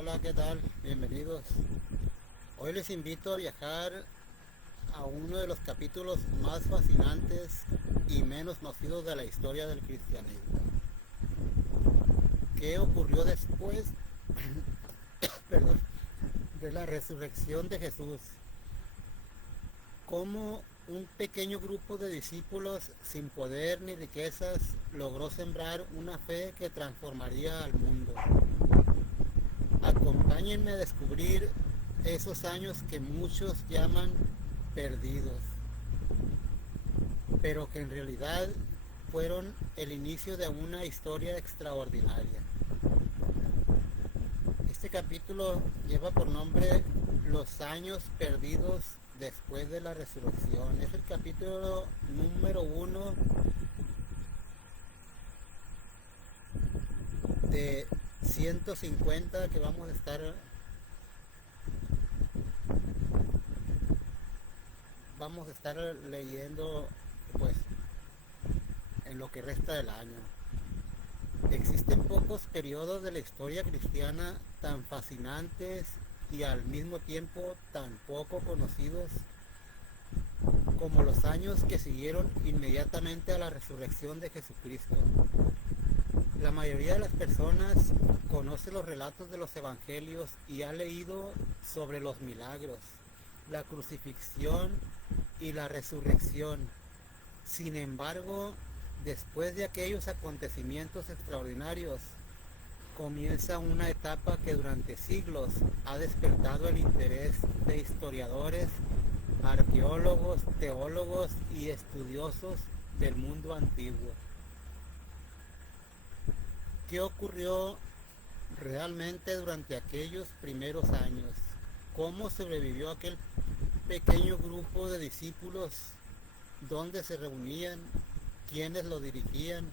Hola, ¿qué tal? Bienvenidos. Hoy les invito a viajar a uno de los capítulos más fascinantes y menos conocidos de la historia del cristianismo. ¿Qué ocurrió después perdón, de la resurrección de Jesús? ¿Cómo un pequeño grupo de discípulos sin poder ni riquezas logró sembrar una fe que transformaría al mundo? Acompáñenme a descubrir esos años que muchos llaman perdidos, pero que en realidad fueron el inicio de una historia extraordinaria. Este capítulo lleva por nombre Los años perdidos después de la resurrección. Es el capítulo número 1 de 150 que vamos a estar leyendo pues en lo que resta del año. Existen pocos periodos de la historia cristiana tan fascinantes y al mismo tiempo tan poco conocidos como los años que siguieron inmediatamente a la resurrección de Jesucristo. La mayoría de las personas conoce los relatos de los evangelios y ha leído sobre los milagros, la crucifixión y la resurrección. Sin embargo, después de aquellos acontecimientos extraordinarios, comienza una etapa que durante siglos ha despertado el interés de historiadores, arqueólogos, teólogos y estudiosos del mundo antiguo. ¿Qué ocurrió realmente durante aquellos primeros años? ¿Cómo sobrevivió aquel pequeño grupo de discípulos? ¿Dónde se reunían? ¿Quiénes lo dirigían?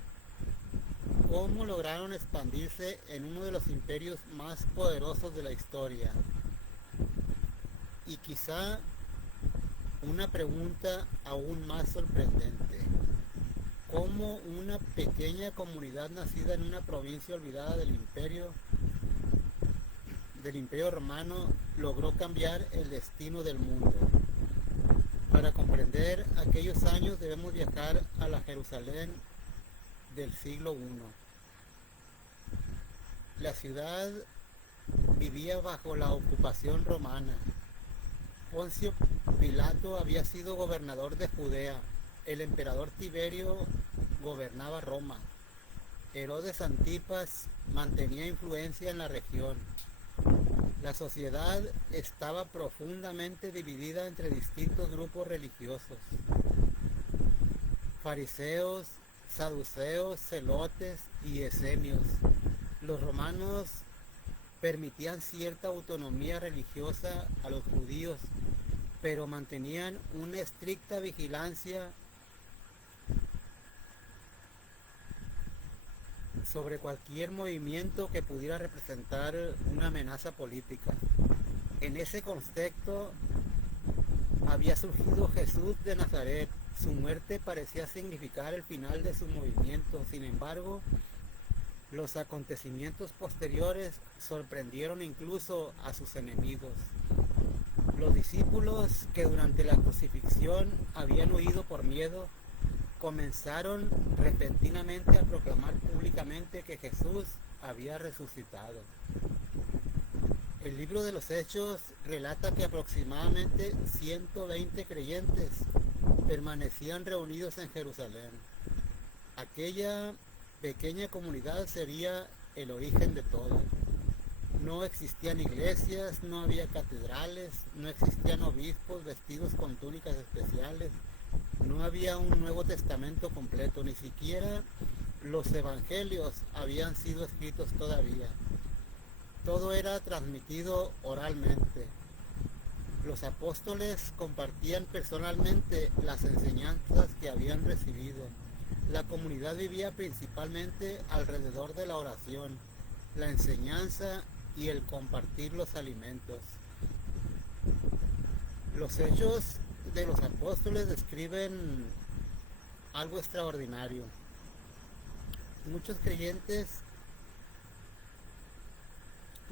¿Cómo lograron expandirse en uno de los imperios más poderosos de la historia? Y quizá una pregunta aún más sorprendente: ¿cómo una pequeña comunidad nacida en una provincia olvidada del imperio romano logró cambiar el destino del mundo? Para comprender aquellos años debemos viajar a la Jerusalén del siglo I. La ciudad vivía bajo la ocupación romana. Poncio Pilato había sido gobernador de Judea. El emperador Tiberio gobernaba Roma. Herodes Antipas mantenía influencia en la región. La sociedad estaba profundamente dividida entre distintos grupos religiosos: fariseos, saduceos, celotes y esenios. Los romanos permitían cierta autonomía religiosa a los judíos, pero mantenían una estricta vigilancia sobre cualquier movimiento que pudiera representar una amenaza política. En ese contexto había surgido Jesús de Nazaret. Su muerte parecía significar el final de su movimiento. Sin embargo, los acontecimientos posteriores sorprendieron incluso a sus enemigos. Los discípulos, que durante la crucifixión habían huido por miedo, comenzaron repentinamente a proclamar públicamente que Jesús había resucitado. El libro de los Hechos relata que aproximadamente 120 creyentes permanecían reunidos en Jerusalén. Aquella pequeña comunidad sería el origen de todo. No existían iglesias, no había catedrales, no existían obispos vestidos con túnicas especiales, no había un Nuevo Testamento completo, ni siquiera los evangelios habían sido escritos todavía. Todo era transmitido oralmente. Los apóstoles compartían personalmente las enseñanzas que habían recibido. La comunidad vivía principalmente alrededor de la oración, la enseñanza y el compartir los alimentos. Los hechos de los apóstoles describen algo extraordinario. Muchos creyentes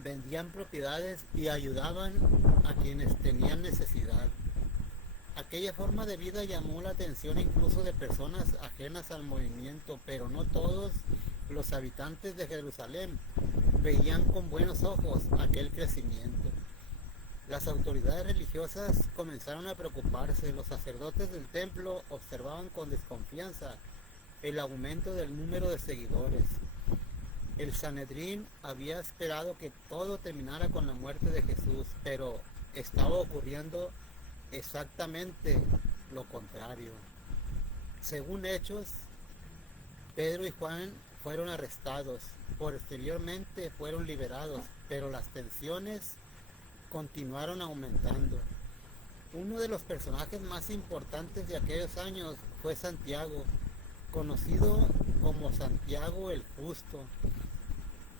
vendían propiedades y ayudaban a quienes tenían necesidad. Aquella forma de vida llamó la atención incluso de personas ajenas al movimiento, pero no todos los habitantes de Jerusalén veían con buenos ojos aquel crecimiento. Las autoridades religiosas comenzaron a preocuparse. Los sacerdotes del templo observaban con desconfianza el aumento del número de seguidores. El Sanedrín había esperado que todo terminara con la muerte de Jesús, pero estaba ocurriendo exactamente lo contrario. Según Hechos, Pedro y Juan fueron arrestados, posteriormente fueron liberados, pero las tensiones continuaron aumentando. Uno de los personajes más importantes de aquellos años fue Santiago, conocido como Santiago el Justo.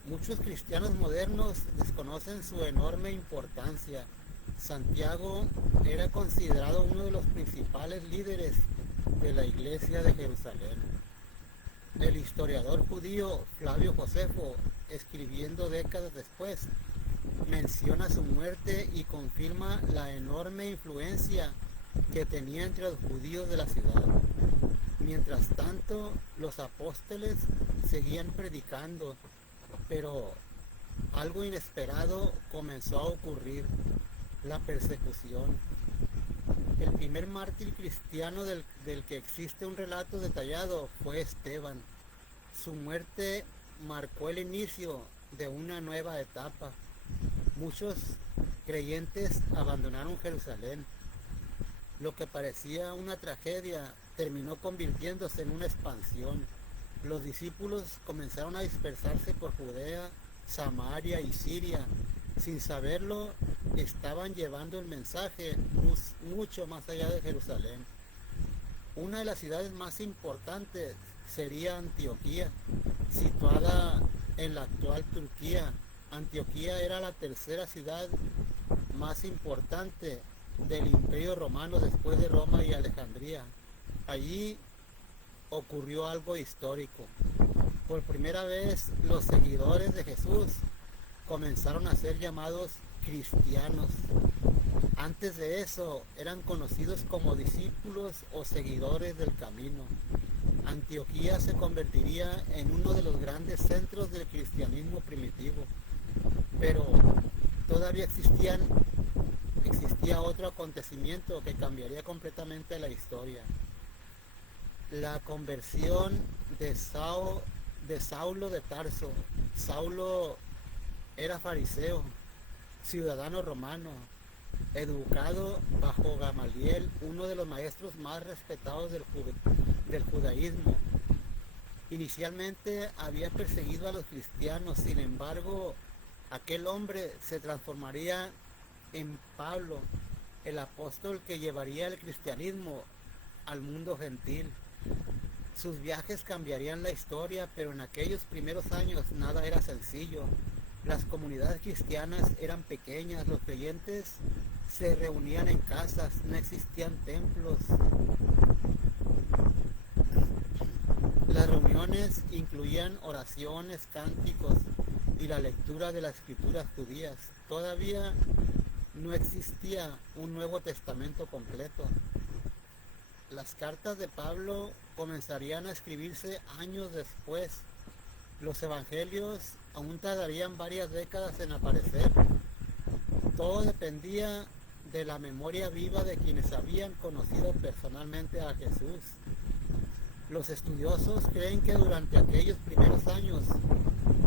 Muchos cristianos modernos desconocen su enorme importancia. Santiago era considerado uno de los principales líderes de la iglesia de Jerusalén. El historiador judío Flavio Josefo, escribiendo décadas después, menciona su muerte y confirma la enorme influencia que tenía entre los judíos de la ciudad. Mientras tanto, los apóstoles seguían predicando, pero algo inesperado comenzó a ocurrir: la persecución. El primer mártir cristiano del que existe un relato detallado fue Esteban. Su muerte marcó el inicio de una nueva etapa. Muchos creyentes abandonaron Jerusalén. Lo que parecía una tragedia terminó convirtiéndose en una expansión. Los discípulos comenzaron a dispersarse por Judea, Samaria y Siria. Sin saberlo, estaban llevando el mensaje mucho más allá de Jerusalén. Una de las ciudades más importantes sería Antioquía, situada en la actual Turquía. Antioquía era la tercera ciudad más importante del Imperio Romano después de Roma y Alejandría. Allí ocurrió algo histórico. Por primera vez, los seguidores de Jesús comenzaron a ser llamados cristianos. Antes de eso, eran conocidos como discípulos o seguidores del camino. Antioquía se convertiría en uno de los grandes centros del cristianismo primitivo. Pero todavía existía otro acontecimiento que cambiaría completamente la historia: la conversión de Saulo de Tarso. Saulo era fariseo, ciudadano romano, educado bajo Gamaliel, uno de los maestros más respetados del judaísmo. Inicialmente había perseguido a los cristianos. Sin embargo, aquel hombre se transformaría en Pablo, el apóstol que llevaría el cristianismo al mundo gentil. Sus viajes cambiarían la historia, pero en aquellos primeros años nada era sencillo. Las comunidades cristianas eran pequeñas, los creyentes se reunían en casas, no existían templos. Las reuniones incluían oraciones, cánticos y la lectura de las escrituras judías. Todavía no existía un Nuevo Testamento completo. Las cartas de Pablo comenzarían a escribirse años después. Los evangelios aún tardarían varias décadas en aparecer. Todo dependía de la memoria viva de quienes habían conocido personalmente a Jesús. Los estudiosos creen que durante aquellos primeros años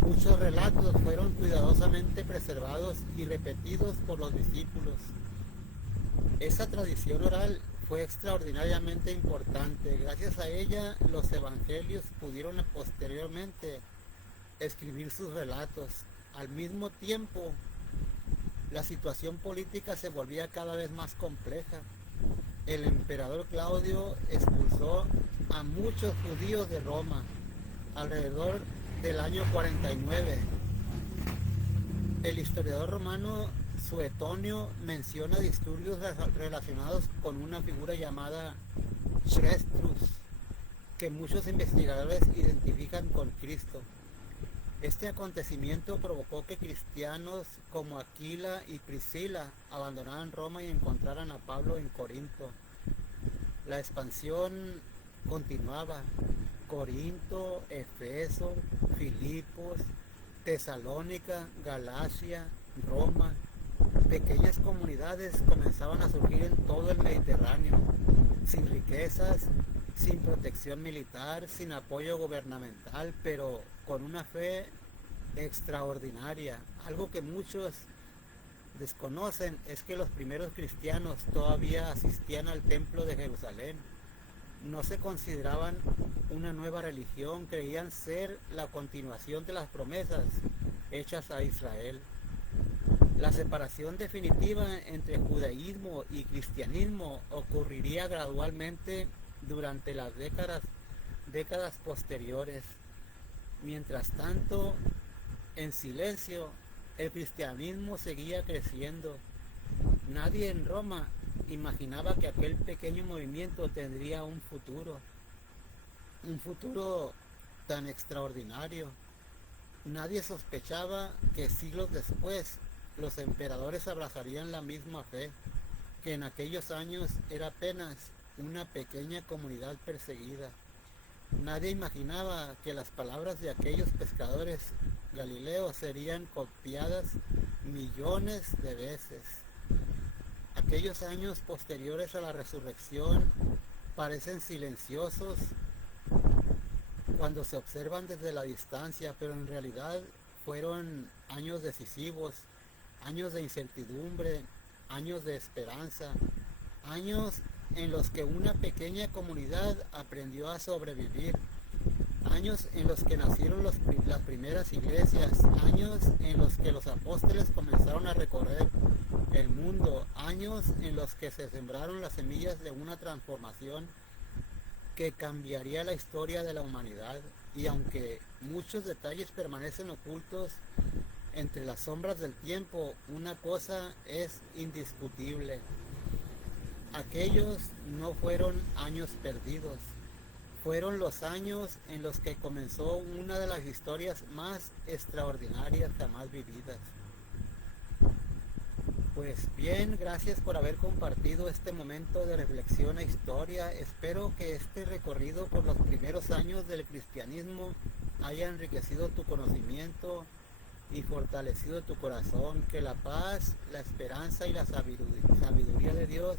muchos relatos fueron cuidadosamente preservados y repetidos por los discípulos. Esa tradición oral fue extraordinariamente importante. Gracias a ella, los evangelios pudieron posteriormente escribir sus relatos. Al mismo tiempo, la situación política se volvía cada vez más compleja. El emperador Claudio expulsó a muchos judíos de Roma alrededor del año 49. El historiador romano Suetonio menciona disturbios relacionados con una figura llamada Chrestus, que muchos investigadores identifican con Cristo. Este acontecimiento provocó que cristianos como Aquila y Priscila abandonaran Roma y encontraran a Pablo en Corinto. La expansión continuaba. Corinto, Efeso, Filipos, Tesalónica, Galacia, Roma. Pequeñas comunidades comenzaban a surgir en todo el Mediterráneo, sin riquezas, sin protección militar, sin apoyo gubernamental, pero con una fe extraordinaria. Algo que muchos desconocen es que los primeros cristianos todavía asistían al templo de Jerusalén. No se consideraban una nueva religión, creían ser la continuación de las promesas hechas a Israel. La separación definitiva entre judaísmo y cristianismo ocurriría gradualmente durante las décadas posteriores. Mientras tanto, en silencio, el cristianismo seguía creciendo. Nadie en Roma imaginaba que aquel pequeño movimiento tendría un futuro tan extraordinario. Nadie sospechaba que siglos después los emperadores abrazarían la misma fe, que en aquellos años era apenas una pequeña comunidad perseguida. Nadie imaginaba que las palabras de aquellos pescadores galileos serían copiadas millones de veces. Aquellos años posteriores a la resurrección parecen silenciosos cuando se observan desde la distancia, pero en realidad fueron años decisivos, años de incertidumbre, años de esperanza, años en los que una pequeña comunidad aprendió a sobrevivir, años en los que nacieron las primeras iglesias, años en los que los apóstoles comenzaron a recorrer el mundo, años en los que se sembraron las semillas de una transformación que cambiaría la historia de la humanidad. Y aunque muchos detalles permanecen ocultos entre las sombras del tiempo, una cosa es indiscutible: aquellos no fueron años perdidos, fueron los años en los que comenzó una de las historias más extraordinarias jamás vividas. Pues bien, gracias por haber compartido este momento de reflexión e historia. Espero que este recorrido por los primeros años del cristianismo haya enriquecido tu conocimiento y fortalecido tu corazón. Que la paz, la esperanza y la sabiduría de Dios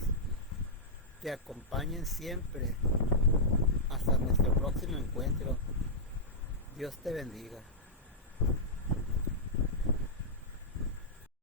te acompañen siempre. Hasta nuestro próximo encuentro. Dios te bendiga.